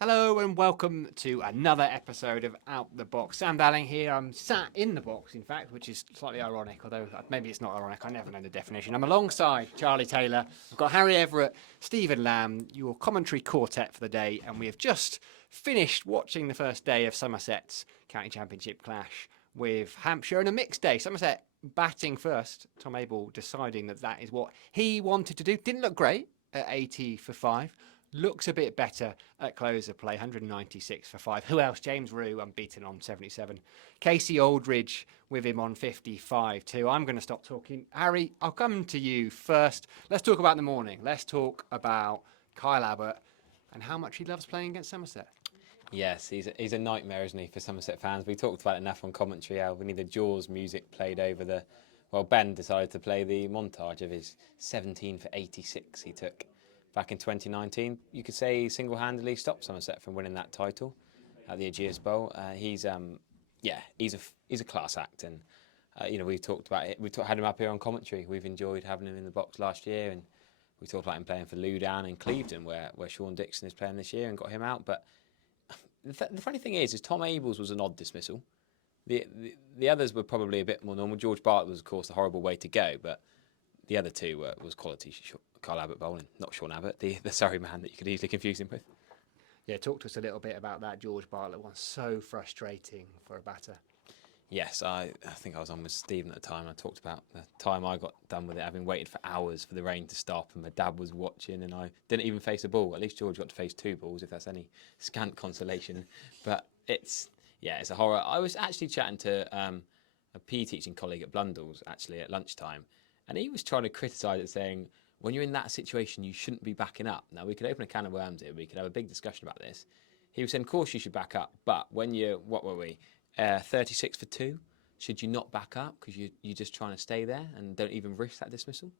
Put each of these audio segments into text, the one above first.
Hello and welcome to another episode of Out the Box. Sam Dalling here. I'm sat in the box, in fact, which is slightly ironic, although maybe it's not ironic. I never know the definition. I'm alongside Charlie Taylor. I've got Harry Everett, Stephen Lamb, your commentary quartet for the day, and we have just finished watching the first day of Somerset's County Championship clash with Hampshire, and a mixed day. Somerset batting first. Tom Abel deciding that is what he wanted to do. Didn't look great at 80 for 5. Looks a bit better at close of play, 196 for 5. Who else? James Rue, unbeaten on 77. Casey Aldridge with him on 55 too. I'm going to stop talking. Harry, I'll come to you first. Let's talk about the morning. Let's talk about Kyle Abbott and how much he loves playing against Somerset. Yes, he's a nightmare, isn't he, for Somerset fans? We talked about it enough on commentary, how we need the Jaws music played over the... Well, Ben decided to play the montage of his 17 for 86 he took back in 2019. You could say he single-handedly stopped Somerset from winning that title at the Aegeus Bowl. He's a class act, and we've talked about it. Had him up here on commentary. We've enjoyed having him in the box last year, and we talked about him playing for Ludan and Clevedon, where Sean Dixon is playing this year, and got him out. But the funny thing is Tom Abel's was an odd dismissal. The others were probably a bit more normal. George Bartlett was, of course, the horrible way to go, but the other two was quality. Kyle Abbott bowling, not Sean Abbott, the Surrey man that you could easily confuse him with. Yeah, talk to us a little bit about that George Bartlett one. So frustrating for a batter. Yes, I think I was on with Stephen at the time. I talked about the time I got done with it, having waited for hours for the rain to stop, and my dad was watching, and I didn't even face a ball. At least George got to face 2 balls, if that's any scant consolation. But it's a horror. I was actually chatting to a PE teaching colleague at Blundell's, actually, at lunchtime, and he was trying to criticise it, saying, when you're in that situation, you shouldn't be backing up. Now, we could open a can of worms here. We could have a big discussion about this. He was saying, of course you should back up, but when you're, 36 for 2, should you not back up because you're just trying to stay there and don't even risk that dismissal?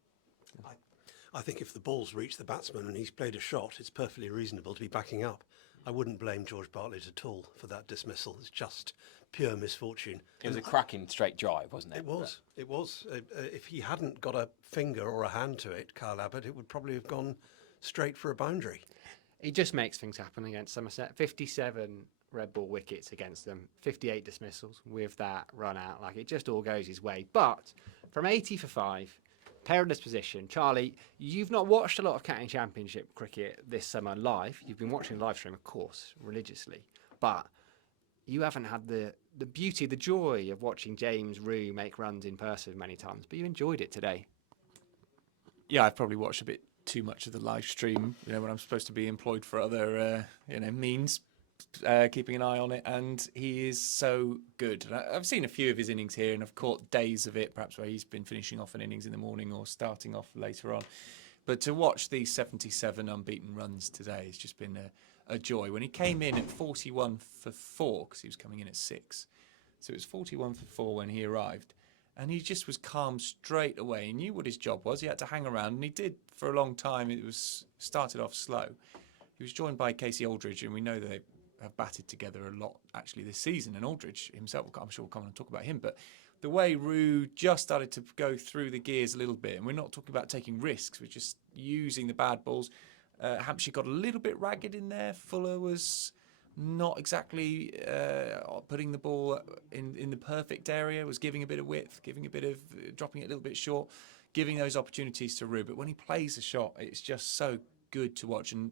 I think if the ball's reached the batsman and he's played a shot, it's perfectly reasonable to be backing up. I wouldn't blame George Bartlett at all for that dismissal. It's just pure misfortune. It was a cracking straight drive, wasn't it? It was. If he hadn't got a finger or a hand to it, Kyle Abbott, it would probably have gone straight for a boundary. He just makes things happen against Somerset. 57 red ball wickets against them, 58 dismissals with that run out. Like, it just all goes his way. But from 80 for 5, perilous position. Charlie, you've not watched a lot of County Championship cricket this summer live. You've been watching the live stream, of course, religiously. But you haven't had the beauty, the joy of watching James Rue make runs in person many times. But you enjoyed it today. Yeah, I've probably watched a bit too much of the live stream, when I'm supposed to be employed for other, means, keeping an eye on it. And he is so good. And I've seen a few of his innings here, and I've caught days of it, perhaps where he's been finishing off an innings in the morning or starting off later on. But to watch these 77 unbeaten runs today has just been a joy. When he came in at 41 for 4, because he was coming in at 6, so it was 41 for 4 when he arrived. And he just was calm straight away. He knew what his job was. He had to hang around, and he did for a long time. It was started off slow. He was joined by Casey Aldridge, and we know that they have batted together a lot actually this season. And Aldridge himself, I'm sure we'll come on and talk about him. But the way Rue just started to go through the gears a little bit, and we're not talking about taking risks, we're just using the bad balls. Hampshire got a little bit ragged in there. Fuller was not exactly putting the ball in the perfect area, was giving a bit of width, giving a bit of dropping it a little bit short, giving those opportunities to Rue. But when he plays a shot, it's just so good to watch. And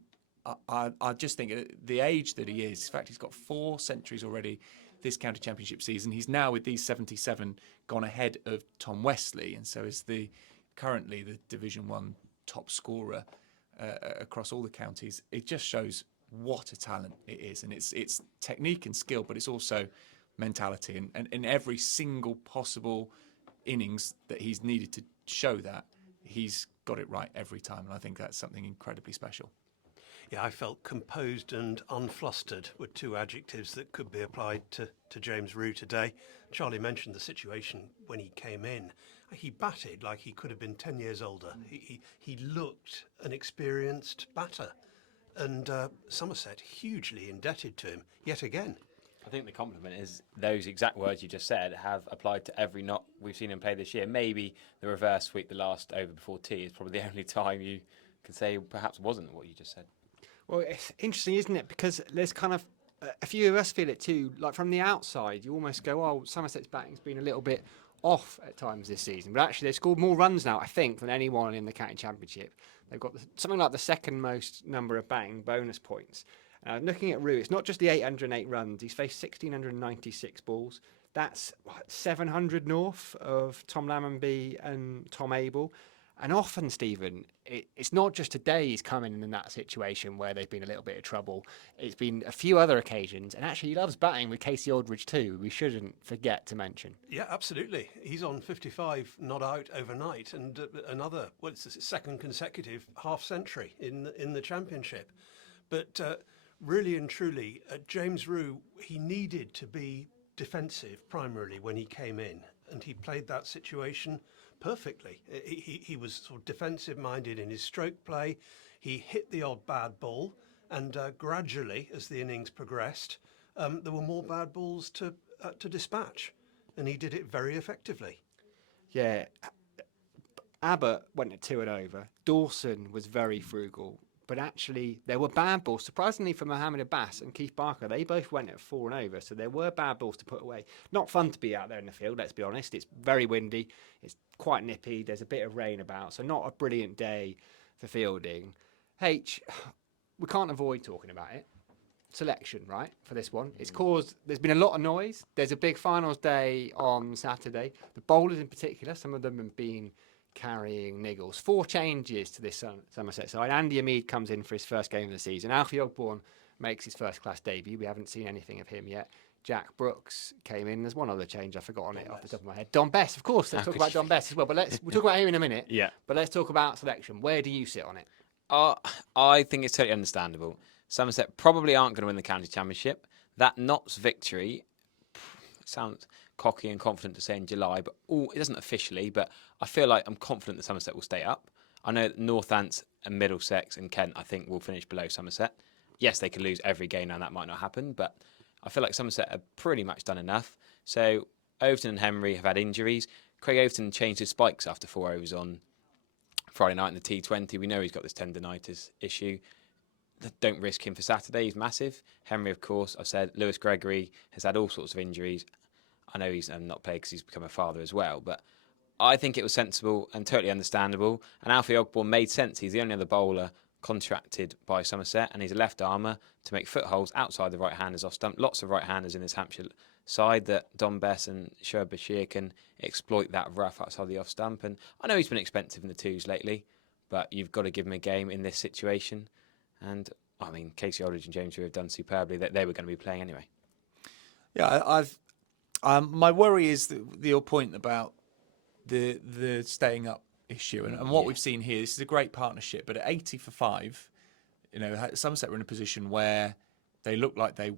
I just think at the age that he is, in fact, he's got 4 centuries already this county championship season. He's now, with these 77, gone ahead of Tom Westley, and so is currently the Division 1 top scorer across all the counties. It just shows what a talent it is, and it's technique and skill, but it's also mentality. And in every single possible innings that he's needed to show that, he's got it right every time, and I think that's something incredibly special. Yeah, I felt composed and unflustered were 2 adjectives that could be applied to James Rue today. Charlie mentioned the situation when he came in. He batted like he could have been 10 years older. He looked an experienced batter. And Somerset hugely indebted to him yet again. I think the compliment is those exact words you just said have applied to every knock we've seen him play this year. Maybe the reverse sweep, the last over before tea, is probably the only time you can say perhaps wasn't what you just said. Well, it's interesting, isn't it? Because there's kind of a few of us feel it too. Like from the outside, you almost go, "Oh, Somerset's batting's been a little bit off at times this season." But actually, they've scored more runs now, I think, than anyone in the county championship. They've got something like the second most number of batting bonus points. Looking at Rue, it's not just the 808 runs. He's faced 1,696 balls. That's 700 north of Tom Lammonby and Tom Abel. And often, Stephen, it's not just today he's coming in that situation where they've been a little bit of trouble. It's been a few other occasions. And actually, he loves batting with Casey Aldridge too. We shouldn't forget to mention. Yeah, absolutely. He's on 55 not out overnight, and another, well, it's his second consecutive half century in the championship. But really and truly, James Rue, he needed to be defensive primarily when he came in, and he played that situation perfectly. He was sort of defensive minded in his stroke play. He hit the odd bad ball, and gradually, as the innings progressed, there were more bad balls to dispatch, and he did it very effectively. Yeah, Abbott went at 2 and over. Dawson was very frugal. But actually, there were bad balls. Surprisingly, for Mohammed Abbas and Keith Barker, they both went at 4 and over. So there were bad balls to put away. Not fun to be out there in the field, let's be honest. It's very windy. It's quite nippy. There's a bit of rain about. So not a brilliant day for fielding. H, we can't avoid talking about it. Selection, right, for this one. It's caused, there's been a lot of noise. There's a big finals day on Saturday. The bowlers in particular, some of them have been carrying niggles. 4 changes to this Somerset side. Andy Ameed comes in for his first game of the season. Alfie Ogborn makes his first class debut. We haven't seen anything of him yet. Jack Brooks came in. There's one other change, I've forgotten it off the top of my head. Don Best, of course. Let's talk about Don Best as well. But we'll talk about him in a minute. Yeah. But let's talk about selection. Where do you sit on it? I think it's totally understandable. Somerset probably aren't going to win the county championship. That Notts victory sounds cocky and confident to say in July, but it doesn't officially. But I feel like I'm confident that Somerset will stay up. I know that Northants and Middlesex and Kent, I think, will finish below Somerset. Yes, they could lose every game, and that might not happen. But I feel like Somerset have pretty much done enough. So Overton and Henry have had injuries. Craig Overton changed his spikes after 4 overs on Friday night in the T20. We know he's got this tendonitis issue. Don't risk him for Saturday. He's massive. Henry, of course, I've said. Lewis Gregory has had all sorts of injuries. I know he's not played because he's become a father as well, but I think it was sensible and totally understandable. And Alfie Ogborn made sense. He's the only other bowler contracted by Somerset, and he's a left armour to make footholds outside the right-handers off stump. Lots of right-handers in this Hampshire side that Don Bess and Shoaib Bashir can exploit that rough outside the off stump. And I know he's been expensive in the twos lately, but you've got to give him a game in this situation. And I mean, Casey Aldridge and James Rue have done superbly. That they were going to be playing anyway. Yeah, my worry is your point about the staying up issue and what we've seen here. This is a great partnership, but at 80 for 5, Somerset were in a position where they look like they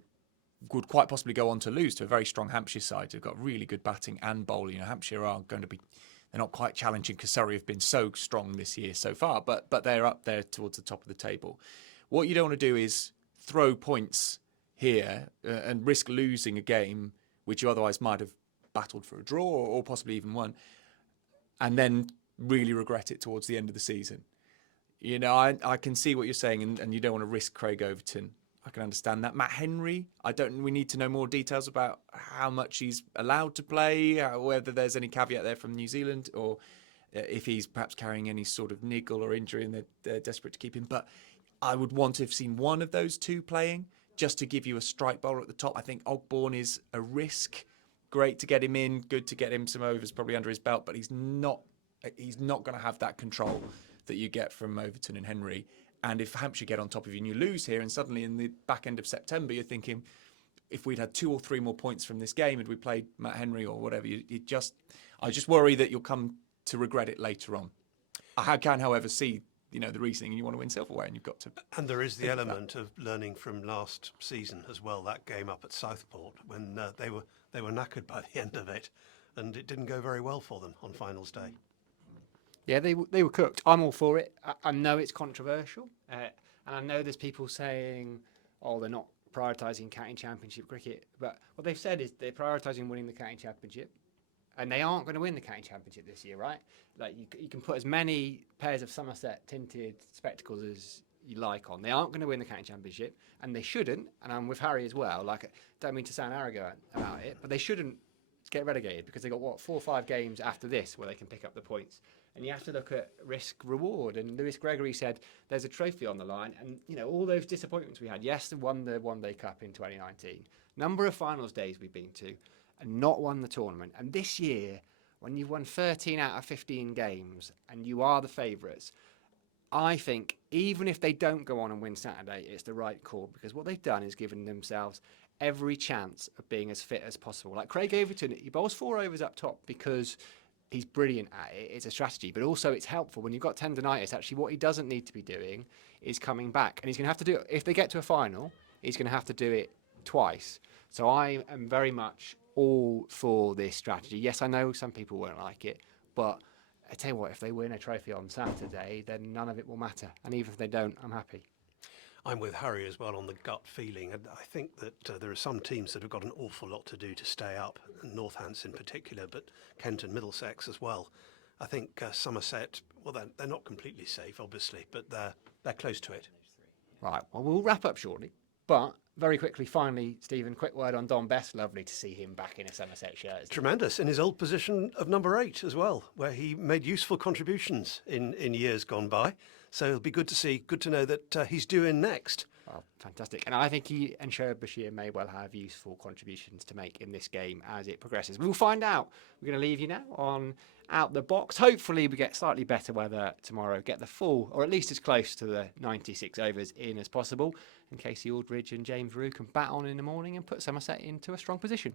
would quite possibly go on to lose to a very strong Hampshire side. They've got really good batting and bowling. Hampshire are going to be. They're not quite challenging because Surrey have been so strong this year so far, but they're up there towards the top of the table. What you don't want to do is throw points here and risk losing a game which you otherwise might have battled for a draw or possibly even won, and then really regret it towards the end of the season. I can see what you're saying, and you don't want to risk Craig Overton. I can understand that. Matt Henry, we need to know more details about how much he's allowed to play, whether there's any caveat there from New Zealand, or if he's perhaps carrying any sort of niggle or injury and they're desperate to keep him. But I would want to have seen one of those two playing just to give you a strike bowler at the top. I think Ogborn is a risk. Great to get him in, good to get him some overs probably under his belt, but he's not going to have that control that you get from Overton and Henry. And if Hampshire get on top of you and you lose here, and suddenly in the back end of September, you're thinking, if we'd had 2 or 3 more points from this game, had we played Matt Henry or whatever, I just worry that you'll come to regret it later on. I can, however, see the reasoning, and you want to win silverware, and you've got to. And there is the element of learning from last season as well. That game up at Southport when they were knackered by the end of it, and it didn't go very well for them on finals day. Yeah, they were cooked. I'm all for it. I know it's controversial, and I know there's people saying, "Oh, they're not prioritising county championship cricket," but what they've said is they're prioritising winning the county championship, and they aren't going to win the county championship this year, right? Like you can put as many pairs of Somerset tinted spectacles as you like on. They aren't going to win the county championship, and they shouldn't. And I'm with Harry as well. Like, don't mean to sound arrogant about it, but they shouldn't get relegated because they got 4 or 5 games after this where they can pick up the points. And you have to look at risk reward. And Lewis Gregory said there's a trophy on the line, and all those disappointments we had. Yes, they won the One Day Cup in 2019. Number of finals days we've been to, and not won the tournament. And this year, when you've won 13 out of 15 games and you are the favourites, I think even if they don't go on and win Saturday, it's the right call, because what they've done is given themselves every chance of being as fit as possible. Like Craig Overton, he bowls 4 overs up top because he's brilliant at it. It's a strategy, but also it's helpful when you've got tendinitis. Actually, what he doesn't need to be doing is coming back, and he's going to have to do it. If they get to a final, he's going to have to do it twice. So I am very much all for this strategy. Yes, I know some people won't like it, but I tell you what, if they win a trophy on Saturday, then none of it will matter. And even if they don't, I'm happy. I'm with Harry as well on the gut feeling. And I think that there are some teams that have got an awful lot to do to stay up, and Northants in particular, but Kent and Middlesex as well. I think Somerset, well, they're not completely safe, obviously, but they're close to it. Right, well, we'll wrap up shortly. But very quickly, finally, Stephen, quick word on Don Best. Lovely to see him back in a Somerset shirt. Tremendous, in his old position of number 8 as well, where he made useful contributions in years gone by. So it'll be good to know that he's due in next. Well, fantastic. And I think he and Shoaib Bashir may well have useful contributions to make in this game as it progresses. We'll find out. We're going to leave you now on Out the Box. Hopefully we get slightly better weather tomorrow, get the full, or at least as close to the 96 overs in as possible, and Casey Aldridge and James Rue can bat on in the morning and put Somerset into a strong position.